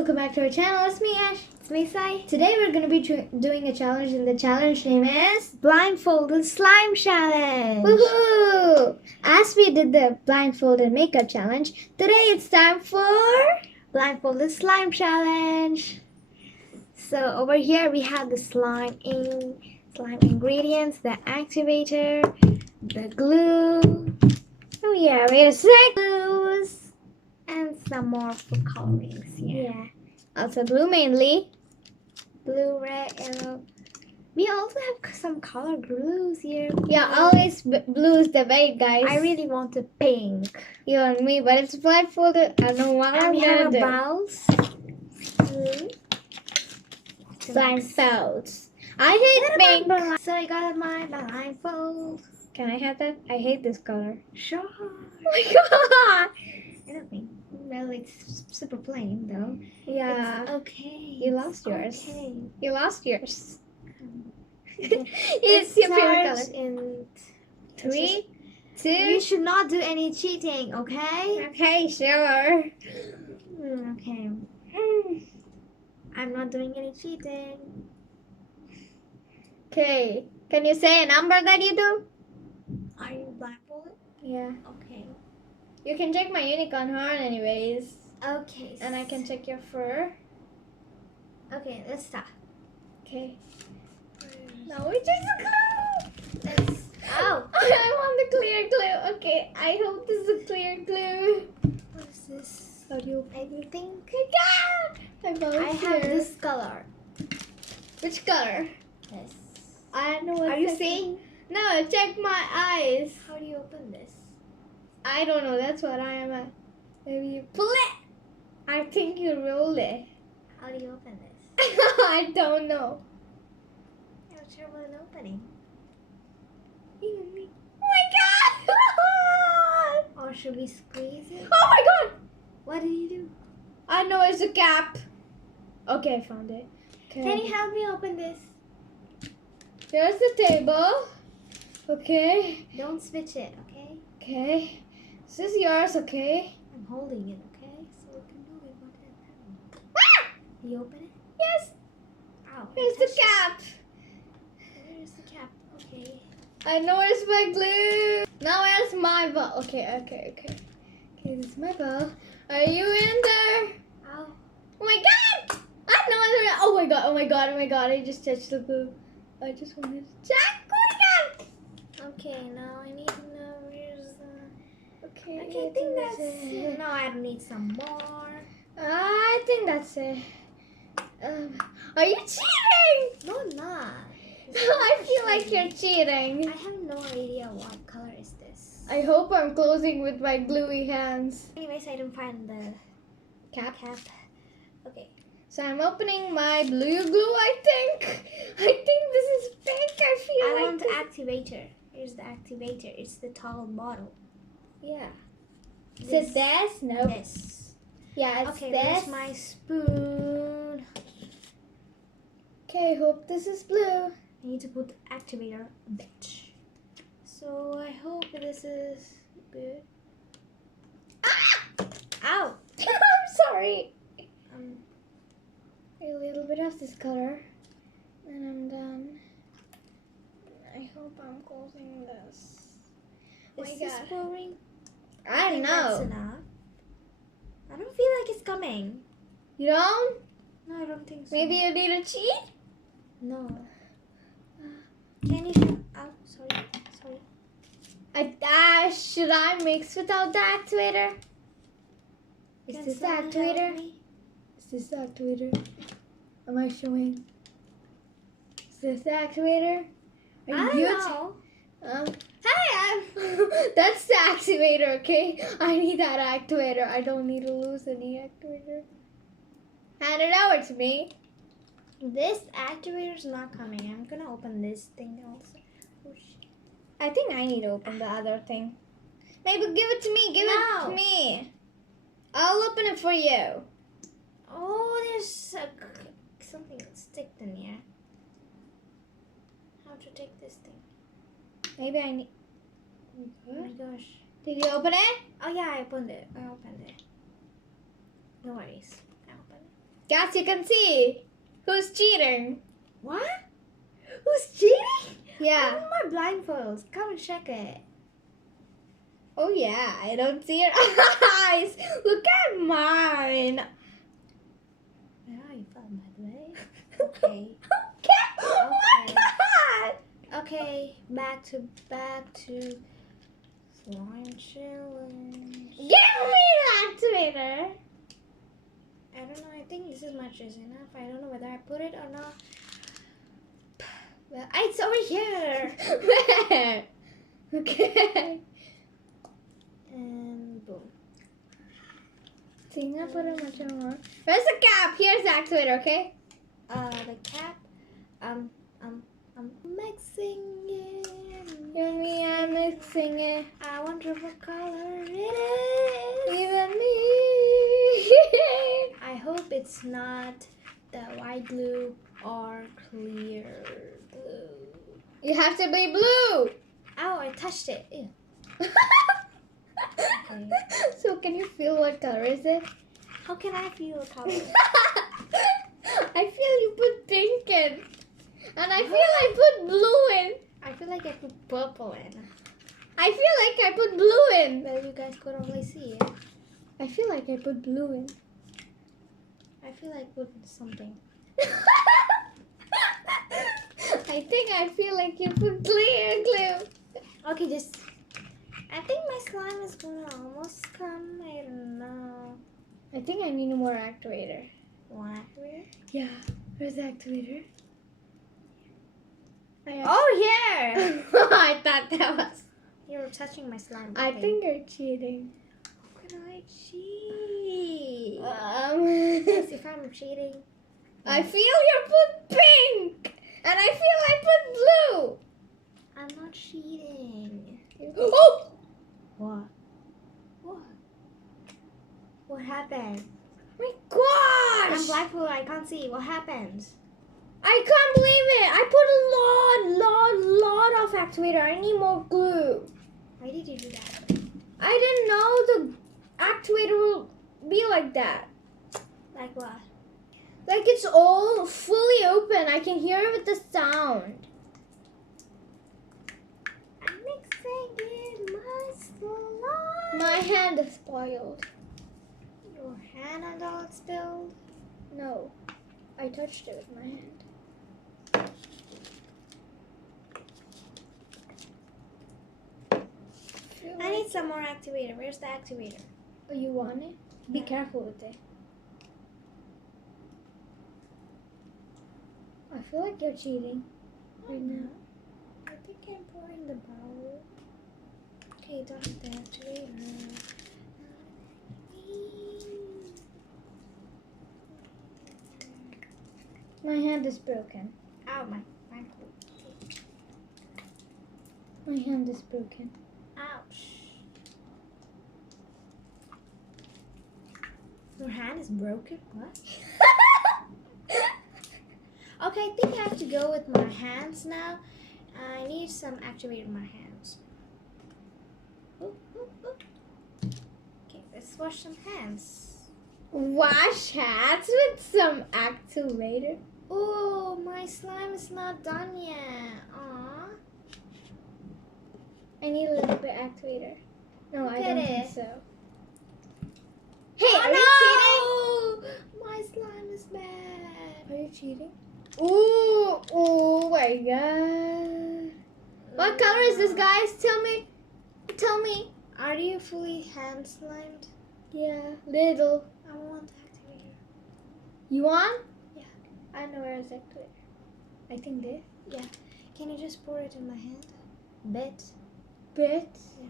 welcome back to our channel. It's me, Ash. It's me, Sai. Today we're going to be doing a challenge, and the challenge name is Blindfolded Slime Challenge. Woohoo! As we did the blindfolded makeup challenge, today it's time for Blindfolded Slime Challenge. So over here we have the slime ingredients, the activator, the glue. Oh yeah, wait a sec. Glues, and some more food colorings here. Yeah. Also blue mainly. Blue, red, yellow. We also have some color glues here. Yeah, always blue is the bait, guys. I really want a pink. You and me, but it's blindfolded. I don't know what And I'm we gonna have do. balls. Blindfolds. I hate pink. So I got my blindfold. Can I have that? I hate this color. Sure. Oh my god! I don't think. Well, it's super plain though. Yeah. It's okay. You lost yours. Okay. You lost yours. Let's It's your favorite start color. in 3, 2. You should not do any cheating, okay? Okay, sure. Okay. I'm not doing any cheating. Okay. Can you say a number that you do? Are you blindfolded? Yeah. Okay. You can check my unicorn horn anyways. Okay. And I can check your fur. Okay, let's start. Okay. Now we check the glue. Let's. Oh. I want the clear glue. Okay, I hope this is a clear glue. What is this? How do you I think I found I have this color. Which color? Yes. I don't know what Are you this- seeing? No, check my eyes. How do you open this? I don't know. That's what I am at. Maybe you pull it. I think you roll it. How do you open this? I don't know. I'm not sure what an opening. Even me. Oh my god! Or should we squeeze it? Oh my god! What did you do? I know it's a cap. Okay, I found it. Okay. Can you help me open this? Here's the table. Okay. Don't switch it, okay? Okay. This is yours, okay? I'm holding it, okay? So we can do it one at a time. Ah! You open it? Yes. Ow. Here's the cap. Where's the cap? Okay. I know where's my glue. Now where's my ball? Okay. Okay, this is my ball. Are you in there? Ow. Oh my god! I know where. Oh my god! I just touched the glue. I just wanted to check. Oh my god! Okay, now I need to know where's the... Okay, Okay, I think that's it. No, I need some more. I think that's it. Are you cheating? No, I'm not. I feel like you're cheating. I have no idea what color is this. I hope I'm closing with my gluey hands. Anyways, I didn't find the Cap. Okay. So I'm opening my blue glue, I think. I think this is pink. I feel I like want the this- activator. Here's the activator. It's the tall bottle. Yeah. Is it this? No. This. Yeah, it's Okay, this. there's my spoon. Okay, hope this is blue. I need to put the activator a bit. So I hope this is good. Ah! Ow! I'm sorry. Um, A little bit of this color. And I'm done. I hope I'm closing this. Oh is my this God. pouring? I think that's know. enough. I don't feel like it's coming. You don't? No, I don't think so. Maybe you need a cheat? No. Can you? Oh, sorry. Should I mix without the activator? Is Can this the someone help activator? me? Is this the activator? Am I showing? Is this the activator? Are I you don't know. Hey, that's the activator, okay? I need that activator. I don't need to lose any activator. Hand it over to me. This activator is not coming. I'm gonna open this thing also. Oh, shit. I think I need to open the other thing. Maybe give it to me. Give it to me. I'll open it for you. Oh, there's something that's sticked in here. How to take this thing? Maybe I need. Oh my gosh. Did you open it? Oh yeah, I opened it. No worries. I opened it. Guys, you can see who's cheating. What? Who's cheating? Yeah. Oh, my blindfolds. Come and check it. Oh yeah, I don't see your eyes. Look at mine. Where are you from, by the way? Okay. Oh my god. Okay, back to slime challenge. Give me the activator. I don't know. I think this is much is enough. I don't know whether I put it or not. Well, it's over here. Where? Okay. And boom. Think I put it much more. Where's the cap? Here's the activator, okay? The cap. I'm mixing it. You and me are mixing it. I wonder what color it is. Even me. I hope it's not the white glue or clear glue. You have to be blue. Ow, I touched it. Ew. Okay. So can you feel what color is it? How can I feel a color? I feel you put pink in. And I feel I put blue in. I feel like I put purple in. I feel like I put blue in. Well, you guys could only see it. I feel like I put blue in. I feel like put something. I think I feel like you put clear glue. Okay, just. I think my slime is gonna almost come. I don't know. I think I need more activator. One activator? Yeah. Where's the activator? Oh, here! I thought that was. You're touching my slime. I think you're cheating. How can I cheat? Yes, If I'm cheating. I feel you put pink, and I feel I put blue. I'm not cheating. Oh! What? What? What happened? My I'm gosh! blindfolded. I can't see. What happens? I can't believe it! I put a lot of activator. I need more glue. Why did you do that? I didn't know the activator will be like that. Like what? Like it's all fully open. I can hear it with the sound. I'm mixing in my slime. My hand is spoiled. Your hand and all spilled. No, I touched it with my hand. I need some more activator. Where's the activator? Oh, you want it? Be Yeah. careful with it. I feel like you're cheating right now. I think I'm pouring the bowl. Okay, don't hit the activator. My hand is broken. Ow, my My hand is broken. ouch. Your hand is broken? What? Okay, I think I have to go with my hands now. I need some activator in my hands. Ooh, ooh, ooh. Okay, let's wash some hands. Wash hands with some activator. Oh, my slime is not done yet. Aww. I need a little bit activator. No, I Look don't at think it. so. Hey, are you cheating? My slime is bad. Are you cheating? Ooh, oh my god. What color is this, guys? Tell me. Tell me. Are you fully hand slimed? Yeah, little. I want activator. You want? Yeah. I know where is activator. I think this. Yeah. Can you just pour it in my hand? Bit. Bits. Yeah.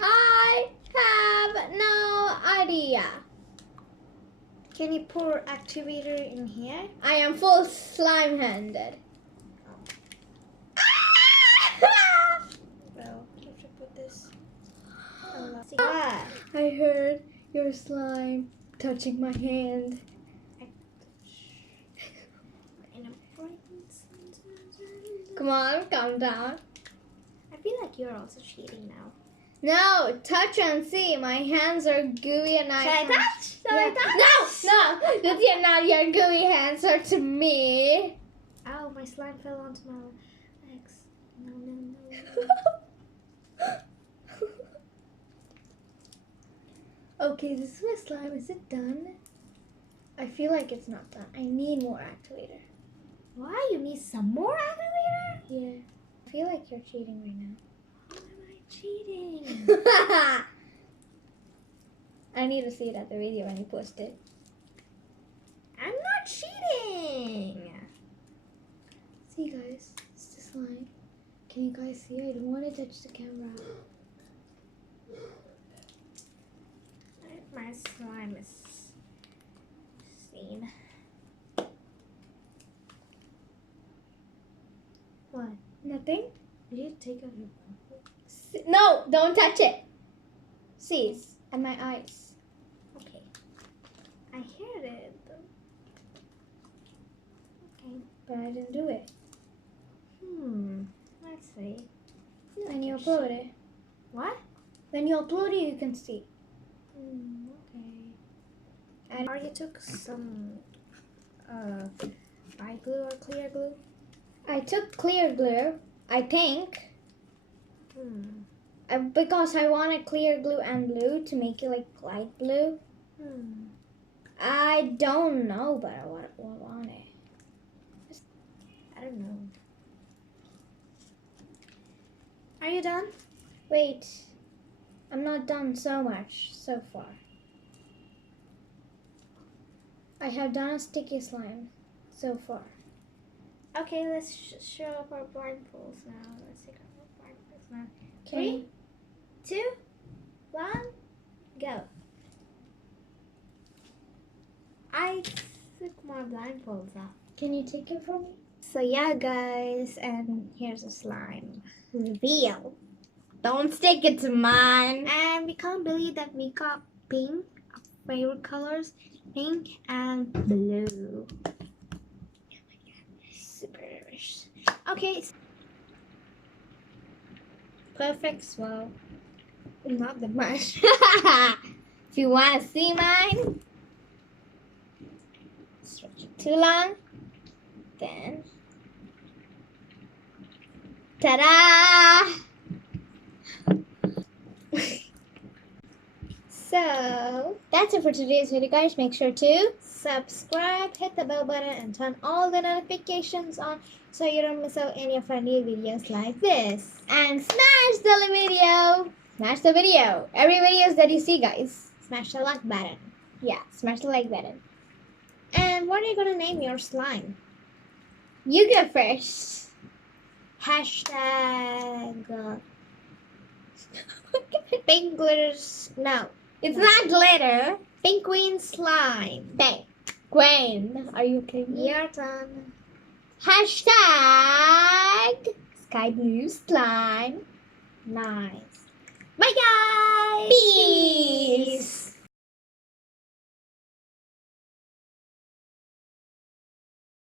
I have no idea. Can you pour activator in here? I am full slime handed. Well, you should put this. Ah. I heard your slime touching my hand. Come on, calm down. I feel like you're also cheating now. No, touch and see. My hands are gooey and I Should I can't- touch? Shall I touch? No, that's not your gooey hands are to me. Ow, my slime fell onto my legs. No. Okay, this is my slime. Is it done? I feel like it's not done. I need more activator. Why? You need some more activator? Yeah. I feel like you're cheating right now. How am I cheating? I need to see it at the video when you post it. I'm not cheating. See guys, it's the slime. Can you guys see? I don't want to touch the camera. My slime is seen. What? Nothing? Did you take out your No, don't touch it. See, it's at my eyes. Okay. I heard it. Okay. But I didn't do it. Let's see. When you upload it. What? When you upload it, you can see. Okay. And Or you took some white glue or clear glue? I took clear glue, I think. Because I wanted clear glue and blue to make it like light blue. I don't know, but I want it. I don't know. Are you done? Wait, I'm not done so much so far. I have done a sticky slime so far. Okay, let's show up our blindfolds now. Let's take off our blindfolds now. Okay. 3, 2, 1, go. I took my blindfolds off. Can you take it from me? So yeah, guys, and here's a slime reveal. Don't stick it to mine. And we can't believe that we got pink, our favorite colors, pink and blue. Super rich. Okay. Perfect swell. Not the much. If you want to see mine, stretch it too long. Then, ta-da! So, that's it for today's video, guys. Make sure to subscribe, hit the bell button, and turn all the notifications on so you don't miss out any of our new videos like this. And smash the video! Smash the video! Every videos that you see, guys, smash the like button. Yeah, smash the like button. And what are you going to name your slime? You go first. Hashtag pink glitters. No, it's not glitter. Penguin slime. Penguin. Are you okay? Your turn. Hashtag sky blue slime. Nice. Bye guys. Peace.